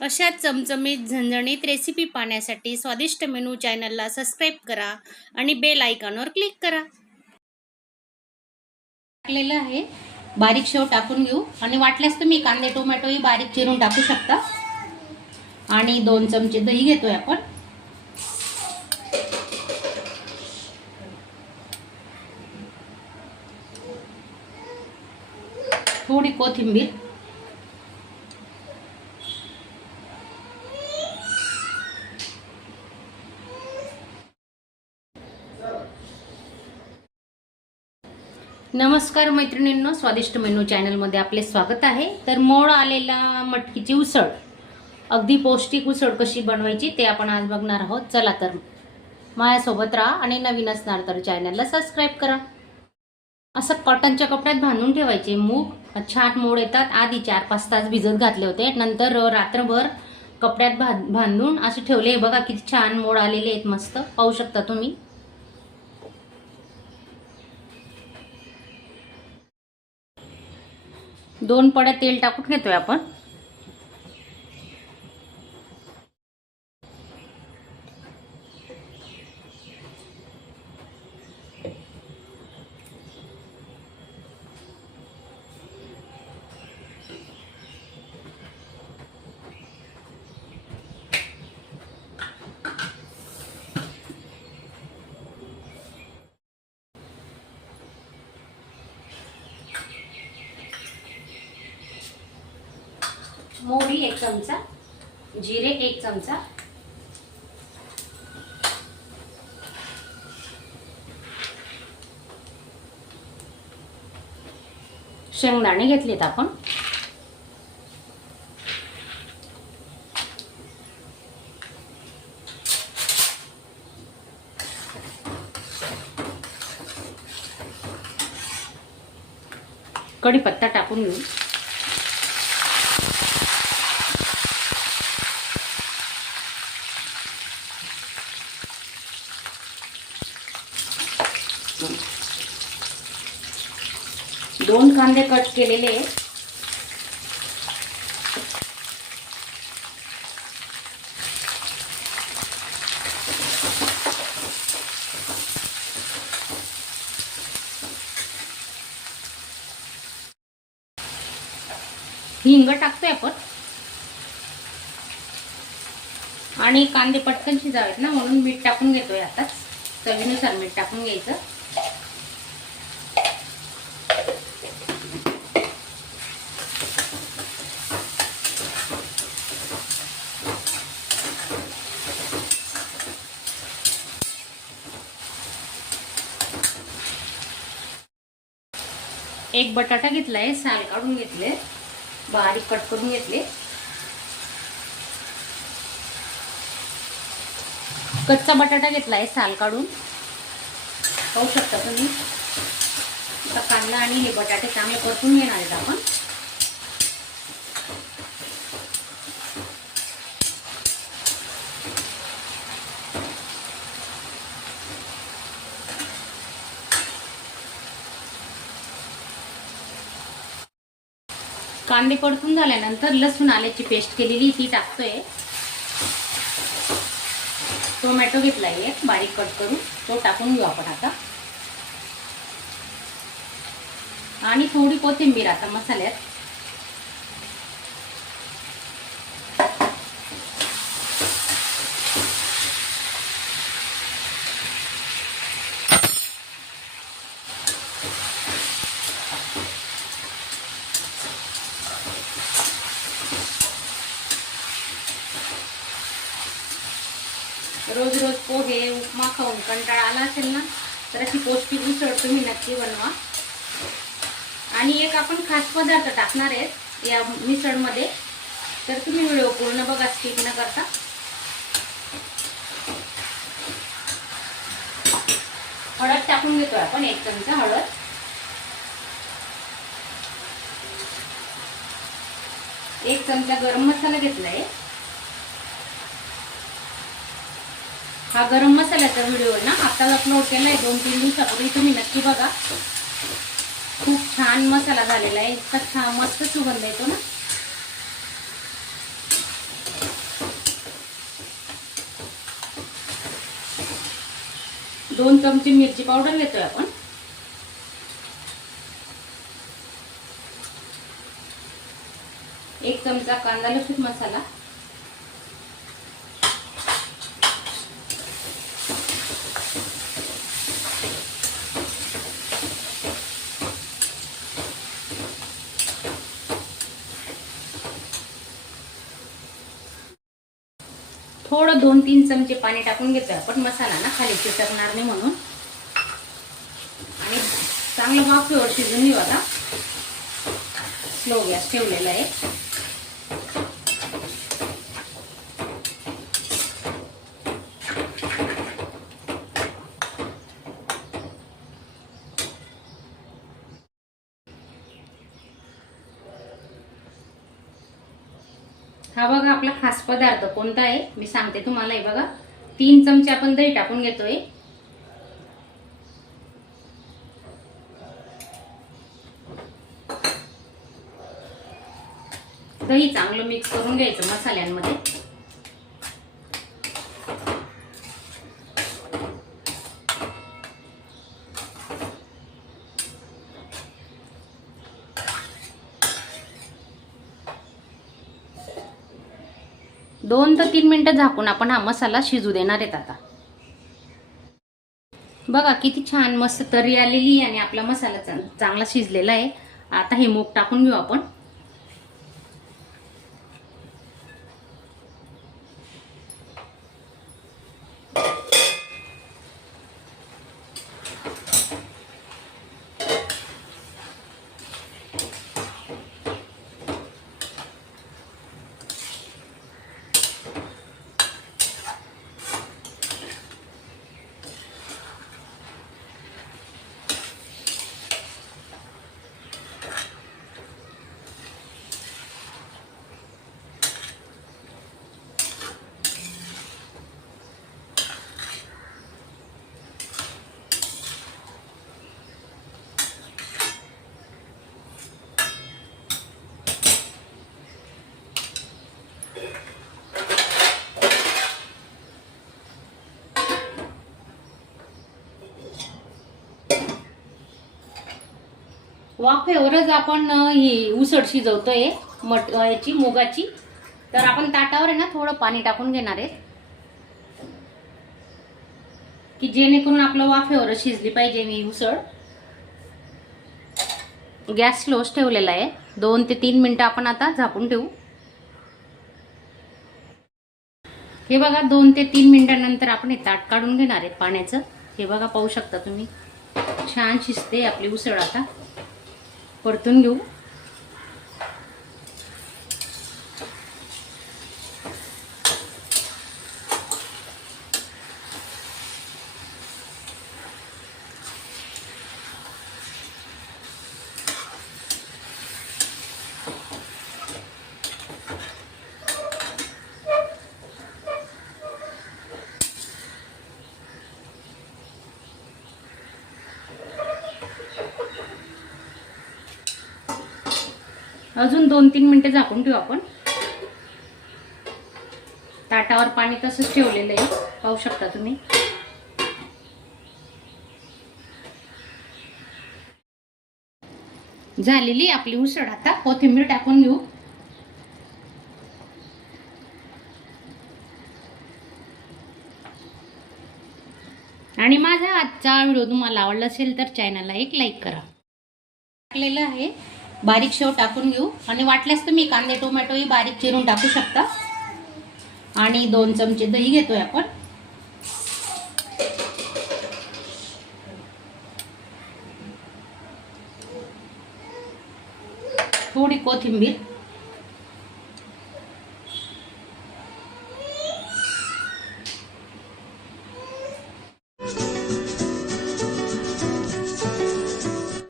अशा चमचमीत झणझणीत रेसिपी पाहण्यासाठी स्वादिष्ट मेनू चॅनलला सबस्क्राईब करा आणि बेल आयकॉनवर क्लिक करा. टाकलेलं आहे, बारीक शेव टाकून घेऊ आणि वाटल्यास तुम्ही कांदे टोमॅटोही बारीक चिरून टाकू शकता. आणि 2 चमचे दही घेतोय आपण. थोडी कोथिंबीर, नमस्कार मैत्रिणींनो, स्वादिष्ट मेनू चॅनलमध्ये आपले स्वागत आहे. तर मोड आलेला मटकीची उसळ, अगदी पौष्टिक उसळ कशी बनवायची ते आपण आज बघणार आहोत. चला तर माझ्यासोबत राहा आणि नवीन असणार तर चॅनलला सबस्क्राईब करा. असं कॉटनच्या कपड्यात बांधून ठेवायचे. मूग छान मोड येतात. आधी 4-5 तास भिजत घातले होते, नंतर रात्रभर कपड्यात बांधून असे ठेवले. बघा किती छान मोड आलेले आहेत, मस्त पाहू शकता तुम्ही. दोन पड्या तेल टाकून घेतोय आपण. मोहरी 1 चमचा, जिरे 1 चमचा, शेंगदाणे घेतलेत आपण. कढीपत्ता टाकून घेऊ. दोन कांदे कट केलेले. हिंग टाकतोय आपण. आणि कांदे पटकन शिजावेत ना, म्हणून मीठ टाकून घेतोय. आता चवीनुसार मीठ टाकून घ्यायचं. एक बटाटा घेतलाय, साल काढून घेतले, बारीक कट करून घेतले. कच्चा बटाटा घेतलाय, साल काढून. पाहू शकता तुम्ही. आता कांदा आणि हे बटाटे चांगले परतून घेणार आहेत आपण. कांदे परतून झाल्यानंतर लसूण आल्याची पेस्ट केलेली ती टाकतोय. टोमॅटो घेतलाय एक बारीक कट करून, तो टाकून घेऊ आपण आता. आणि थोडी कोथिंबीर आता मसाल्यात. रोज रोज पोहे उपमा खाऊन कंटाळा आला असेल ना, तर अशी पौष्टिक उसळ तुम्ही नक्की बनवा. आणि एक आपण खास पदार्थ टाकणार आहेत या मिसळमध्ये, तर तुम्ही व्हिडिओ पूर्ण बघा, स्किप न करता. हळद टाकून घेतोय आपण 1 चमचा हळद. एक चमचा गरम मसाला घेतलाय. हा गरम मसाल्याचा व्हिडिओ ना आता अपलोड केलाय 2-3 दिवसापूर्वी, तुम्ही नक्की बघा. खूप छान मसाला झालेला आहे. इतका छान मस्त सुगंध येतो ना. 2 चमचे मिरची पावडर घेतोय आपण. एक चमचा कांदा लसूण मसाला. थोडं 2-3 चमचे पाणी टाकून घेतोय आपण, मसाला ना खाली चिटकणार नाही म्हणून. आणि चांगलं वाफेवर शिजून घेऊ आता. स्लो गॅस ठेवलेला आहे. हा बघा आपला खास पदार्थ कोणता आहे मी सांगते तुम्हाला. हे बघा 3 चमचे आपण दही टाकून घेतोय. दही चांगलं मिक्स करून घ्यायचं मसाल्यांमध्ये. दोन ते 3 मिनिटं झाकून आपण हा मसाला शिजू देणार आहेत. आता बघा किती छान मस्त तरी आलेली आणि आपला मसाला चांगला शिजलेला आहे. आता हे मूग टाकून घेऊ आपण. वाफेवरच आपण ही उसळ शिजवतोय याची मुगाची. तर आपण ताटावर आहे ना थोडं पाणी टाकून घेणार आहे की जेणेकरून आपलं वाफेवर शिजली पाहिजे ही उसळ. गॅस स्लोच ठेवलेला आहे. 2 ते 3 मिनिटं आपण आता झाकून ठेवू. हे बघा 2 ते 3 मिनिटांनंतर आपण हे ताट काढून घेणार आहे पाण्याचं. हे बघा पाहू शकता तुम्ही छान शिजते आपली उसळ. आता परतून घेऊ. अजून 2-3 मिनिटं झाकून ठेवू आपण. ताटावर पाणी तसंच ठेवलेलं आहे पाहू शकता तुम्ही. झालेली आपली उसळ. आता कोथिंबीर टाकून घेऊ. आणि माझा आजचा व्हिडिओ तुम्हाला आवडला असेल तर चॅनलला एक लाईक करा. टाकलेलं आहे. बारीक शेव टाकून घेऊ. आणि वाटल्यास तुम्ही कांदे टोमॅटोही बारीक चिरून टाकू शकता. आणि 2 चमचे दही घेतोय आपण. थोडी कोथिंबीर.